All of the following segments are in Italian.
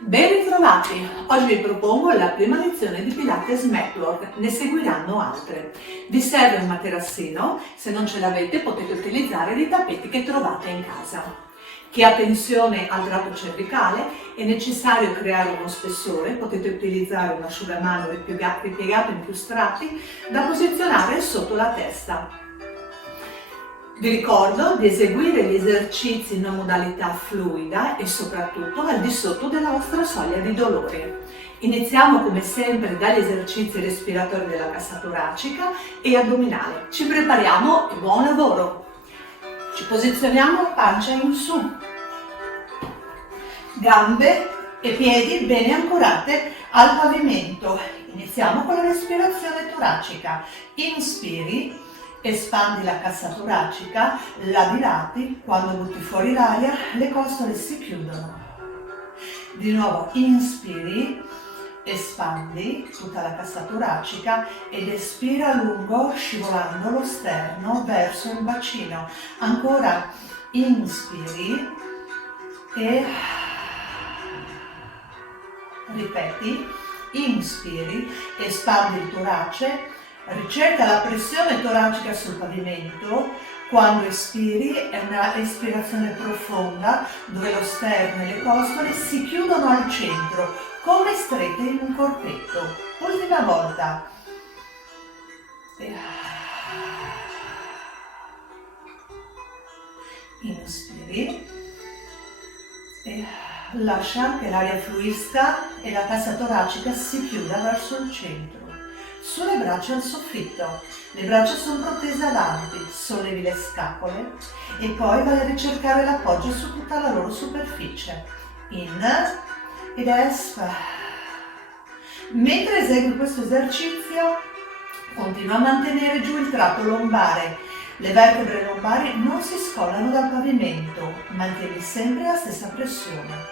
Ben ritrovati! Oggi vi propongo la prima lezione di Pilates Network, ne seguiranno altre. Vi serve un materassino, se non ce l'avete potete utilizzare dei tappeti che trovate in casa. Chi ha tensione al tratto cervicale è necessario creare uno spessore, potete utilizzare un asciugamano ripiegato in più strati da posizionare sotto la testa. Vi ricordo di eseguire gli esercizi in una modalità fluida e soprattutto al di sotto della vostra soglia di dolore. Iniziamo come sempre dagli esercizi respiratori della cassa toracica e addominale. Ci prepariamo e buon lavoro! Ci posizioniamo pancia in su, gambe e piedi bene ancorate al pavimento. Iniziamo con la respirazione toracica. Inspiri. Espandi la cassa toracica, la dilati, quando butti fuori l'aria le costole si chiudono. Di nuovo inspiri, espandi tutta la cassa toracica ed espira a lungo scivolando lo sterno verso il bacino. Ancora inspiri e ripeti, inspiri, espandi il torace. Ricerca la pressione toracica sul pavimento. Quando espiri è una espirazione profonda dove lo sterno e le costole si chiudono al centro come strette in un corpetto. Ultima volta. Inspiri e lascia che l'aria fluisca e la cassa toracica si chiuda verso il centro. Sulle braccia al soffitto, le braccia sono protese avanti, sollevi le scapole e poi vai a ricercare l'appoggio su tutta la loro superficie. In ed espa. Mentre esegui questo esercizio, continua a mantenere giù il tratto lombare. Le vertebre lombari non si scollano dal pavimento, mantieni sempre la stessa pressione.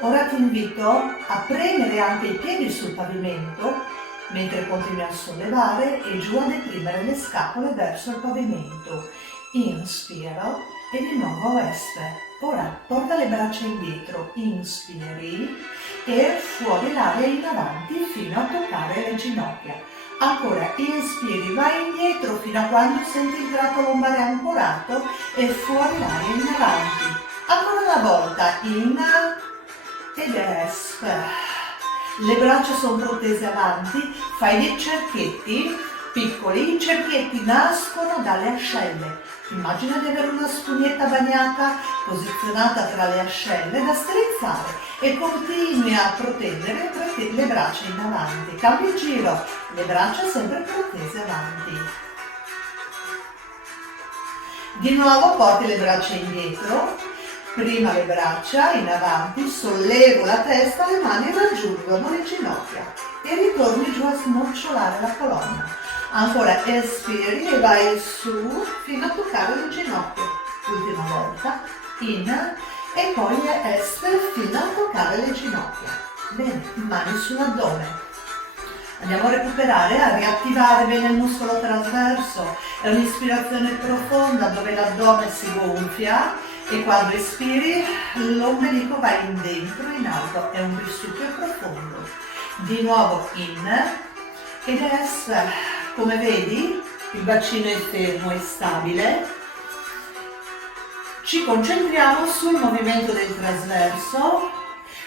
Ora ti invito a premere anche i piedi sul pavimento mentre continui a sollevare e giù a deprimere le scapole verso il pavimento. Inspira e di nuovo espe. Ora porta le braccia indietro, inspiri e fuori l'aria in avanti fino a toccare le ginocchia. Ancora inspiri, vai indietro fino a quando senti il tratto lombare ancorato e fuori l'aria in avanti. Ancora una volta, in ed espe. Le braccia sono protese avanti, fai dei cerchietti piccoli, i cerchietti nascono dalle ascelle. Immagina di avere una spugnetta bagnata posizionata tra le ascelle da strizzare e continui a proteggere le braccia in avanti. Cambi il giro, le braccia sempre protese avanti. Di nuovo porti le braccia indietro. Prima le braccia in avanti, sollevo la testa, le mani raggiungono le ginocchia e ritorni giù a snocciolare la colonna. Ancora espiri e vai su fino a toccare le ginocchia. Ultima volta, in e poi esper fino a toccare le ginocchia. Bene, mani sull'addome. Andiamo a recuperare, a riattivare bene il muscolo trasverso. È un'ispirazione profonda dove l'addome si gonfia. E quando espiri l'ombelico va in dentro, in alto, è un risucchio profondo. Di nuovo in ed esper. Come vedi il bacino è fermo e stabile. Ci concentriamo sul movimento del trasverso.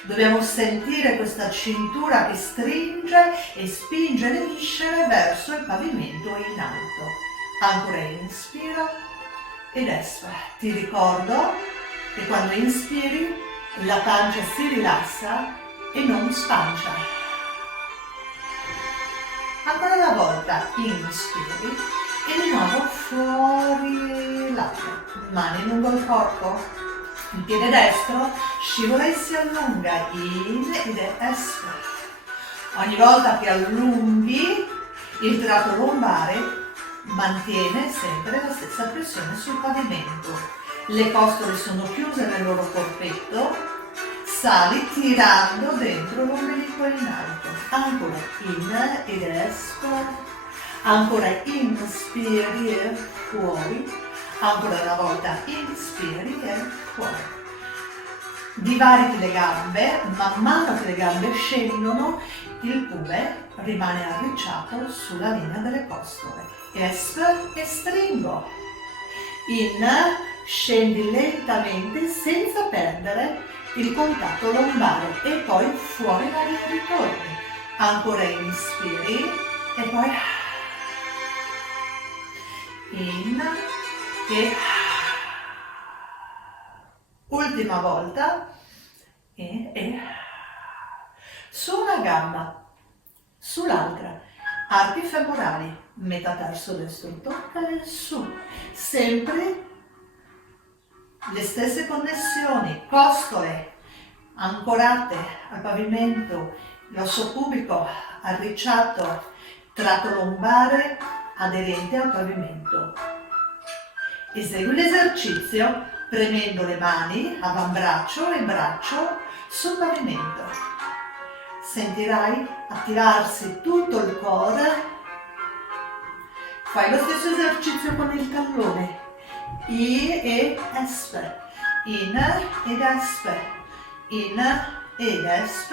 Dobbiamo sentire questa cintura che stringe e spinge le viscere verso il pavimento in alto. Ancora inspira. Ed espa. Ti ricordo che quando inspiri la pancia si rilassa e non spancia. Ancora una volta inspiri e di nuovo fuori l'aria. Mani lungo il corpo. Il piede destro scivola e si allunga in ed espa. Ogni volta che allunghi il tratto lombare mantiene sempre la stessa pressione sul pavimento. Le costole sono chiuse nel loro corpetto, sali tirando dentro l'ombelico in alto. Ancora in ed esper. Ancora inspiri e fuori. Ancora una volta inspiri e fuori. Divarichi le gambe, man mano che le gambe scendono, il pube rimane arricciato sulla linea delle costole. Esp e stringo. In, scendi lentamente senza perdere il contatto lombare e poi fuori l'aria ritorni. Ancora inspiri e poi in e ultima volta e su una gamba, sull'altra, arti femorali, metatarso destro tocca e su, sempre le stesse connessioni, costole ancorate al pavimento, l'osso pubico arricciato, tratto lombare aderente al pavimento. Esegui l'esercizio premendo le mani, avambraccio e braccio sul pavimento. Sentirai attivarsi tutto il core. Fai lo stesso esercizio con il tallone. I e esp, in ed esp, in ed esp,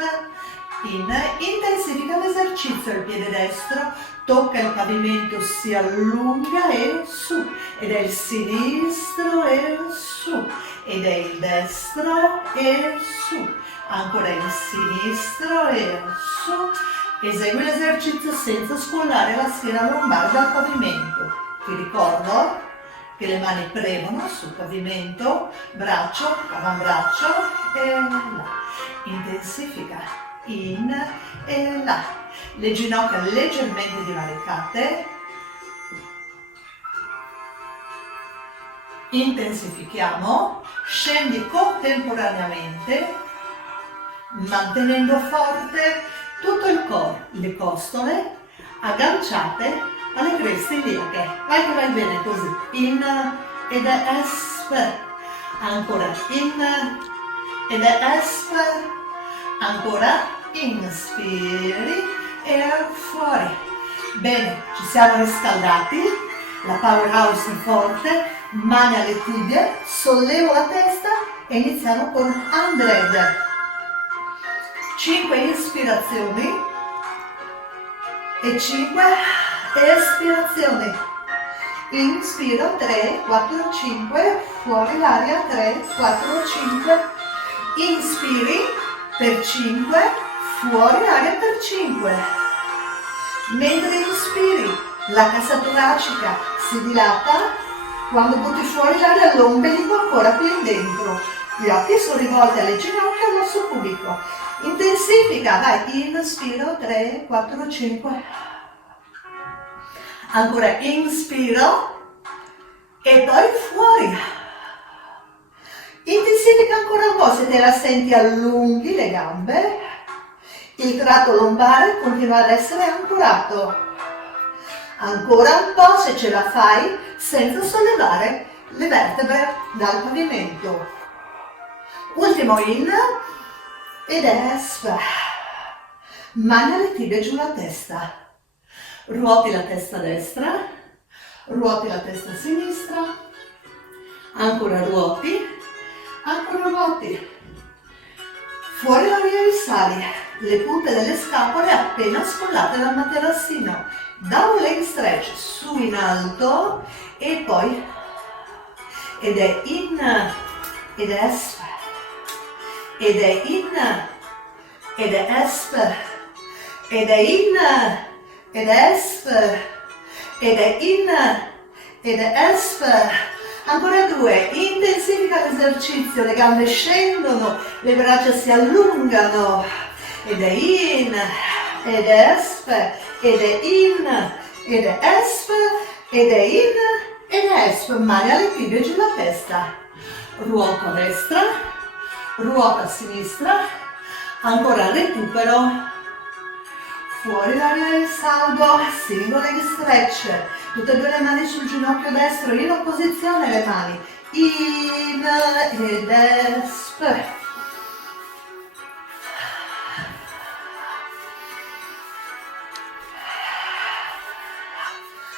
in. Intensifica l'esercizio, il piede destro tocca il pavimento, si allunga e su, ed è il sinistro e su, ed è il destro e su, ancora il sinistro e su. Esegui l'esercizio senza scollare la schiena lombare dal pavimento. Ti ricordo che le mani premono sul pavimento, braccio, avambraccio e là. Intensifica in e là. Le ginocchia leggermente divaricate. Intensifichiamo. Scendi contemporaneamente, mantenendo forte tutto il corpo, le costole agganciate alle creste iliache. Vai che vai bene così. In ed esp. Ancora in ed esp. Ancora inspiri e fuori. Bene, ci siamo riscaldati, la powerhouse è forte, mani alle tibie, sollevo la testa e iniziamo con 100. 5 ispirazioni e 5 espirazioni. Inspiro 3, 4, 5, fuori l'aria 3, 4, 5. Inspiri per 5, fuori aria per 5. Mentre inspiri, la cassa toracica si dilata, quando butti fuori l'aria l'ombelico ancora qui dentro. Gli occhi sono rivolti alle ginocchia e all'osso pubico. Intensifica, vai, inspiro, 3, 4, 5. Ancora inspiro e poi fuori. Intensifica ancora un po', se te la senti allunghi le gambe. Il tratto lombare continua ad essere ancorato. Ancora un po', se ce la fai, senza sollevare le vertebre dal pavimento. Ultimo in ed esp. Mani alle tibie giù la testa. Ruoti la testa destra, ruoti la testa sinistra, ancora ruoti, ancora ruoti. Fuori l'aria risali, le punte delle scapole appena scollate dal materassino. Double leg stretch, su in alto e poi, ed è in, ed è esp, ed è in, ed è esp, ed è in, ed è esp, ed è in, ed è esp. Ancora 2, intensifica l'esercizio, le gambe scendono, le braccia si allungano, ed è in, ed è esp, ed è in, ed è esp, ed è in, ed è esp. Mani alle tibie giù la testa. Ruota a destra, ruota a sinistra, ancora recupero. Fuori l'aria del salvo, single leg stretch, tutte e due le mani sul ginocchio destro, in opposizione le mani, in ed esp.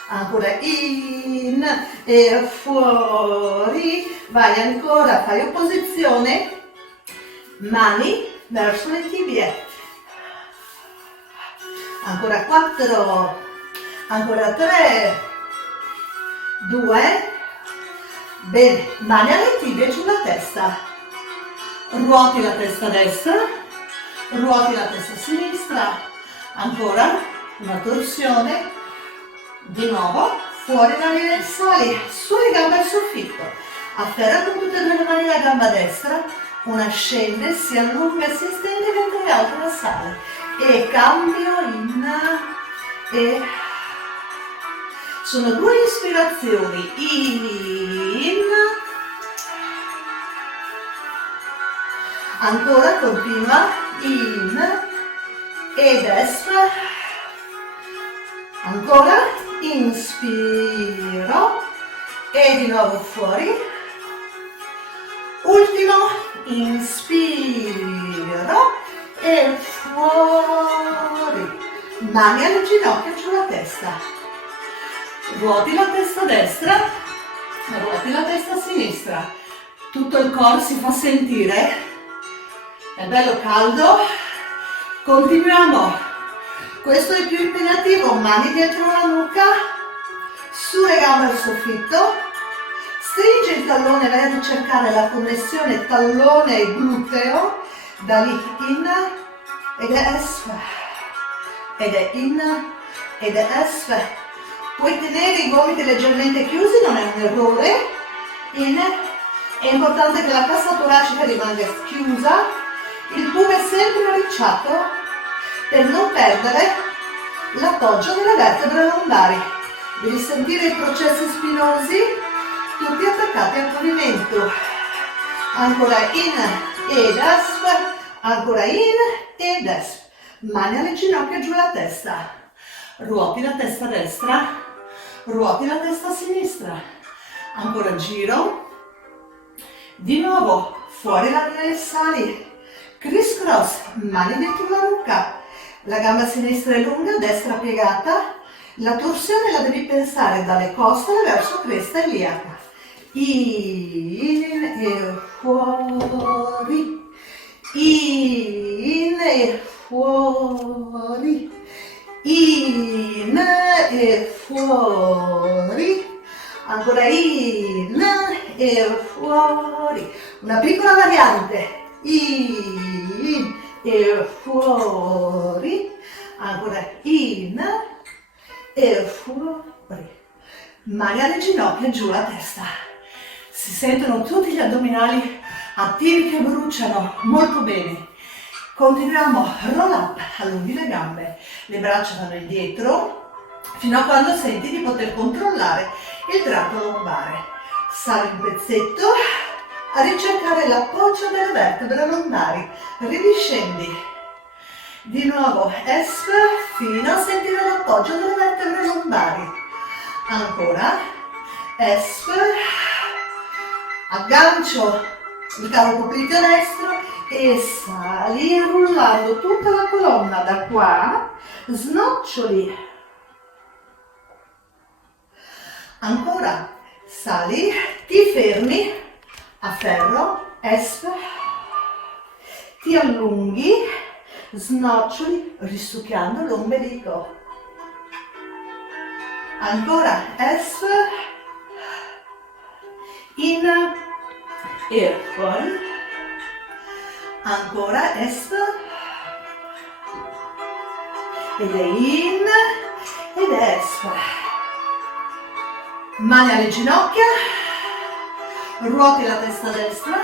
Ancora in e fuori, vai ancora, fai opposizione, mani verso le tibie, ancora 4, ancora 3, 2, bene, mani alle tibie sulla testa, ruoti la testa destra, ruoti la testa sinistra, ancora una torsione, di nuovo, fuori dalle linee dorsali, sulle gambe al soffitto, afferra con tutte e due le mani la gamba destra, una scende, si allunga, si stende mentre l'altra sale, e cambio in e sono 2 ispirazioni, in, ancora continua, in ed es, ancora inspiro e di nuovo fuori, ultimo, inspiro e fuori, mani alle ginocchia sulla testa, ruoti la testa destra, ruoti la testa sinistra, tutto il corpo si fa sentire, è bello caldo, continuiamo, questo è più impegnativo, mani dietro la nuca, sulle gambe al soffitto, stringe il tallone, vai a ricercare la connessione tallone e gluteo, da lì in ed es, ed è in ed es, puoi tenere i gomiti leggermente chiusi, non è un errore, in, è importante che la cassa toracica rimanga chiusa, il pube è sempre arricciato per non perdere l'appoggio delle vertebre lombari, devi sentire i processi spinosi tutti attaccati al pavimento, ancora in ed es, ancora in ed es, mani alle ginocchia giù la testa, ruoti la testa destra, ruoti la testa sinistra, ancora giro, di nuovo fuori la linea dei sali, criss cross, mani dietro la nuca, la gamba sinistra è lunga, destra piegata, la torsione la devi pensare dalle costole verso cresta iliaca, in e fuori, in e fuori, in e fuori, ancora in e fuori, una piccola variante, in e fuori, ancora in e fuori, mani alle ginocchia e giù la testa, si sentono tutti gli addominali attivi che bruciano molto bene. Continuiamo, roll up, allunghi le gambe, le braccia vanno indietro fino a quando senti di poter controllare il tratto lombare. Sali un pezzetto a ricercare l'appoggio delle vertebre lombari, ridiscendi. Di nuovo, es, fino a sentire l'appoggio delle vertebre lombari. Ancora, es, aggancio il cavo popliteo destro e sali rullando tutta la colonna da qua, snoccioli, ancora sali, ti fermi a ferro, es, ti allunghi, snoccioli risucchiando l'ombelico, ancora es, in e fuori, ancora es, ed è in ed es, mani alle ginocchia, ruoti la testa destra,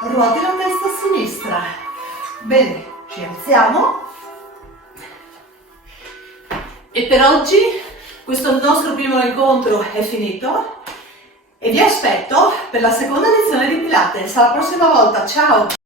ruoti la testa sinistra, bene, ci alziamo e per oggi questo nostro primo incontro è finito. E vi aspetto per la seconda lezione di Pilates. Alla prossima volta, ciao!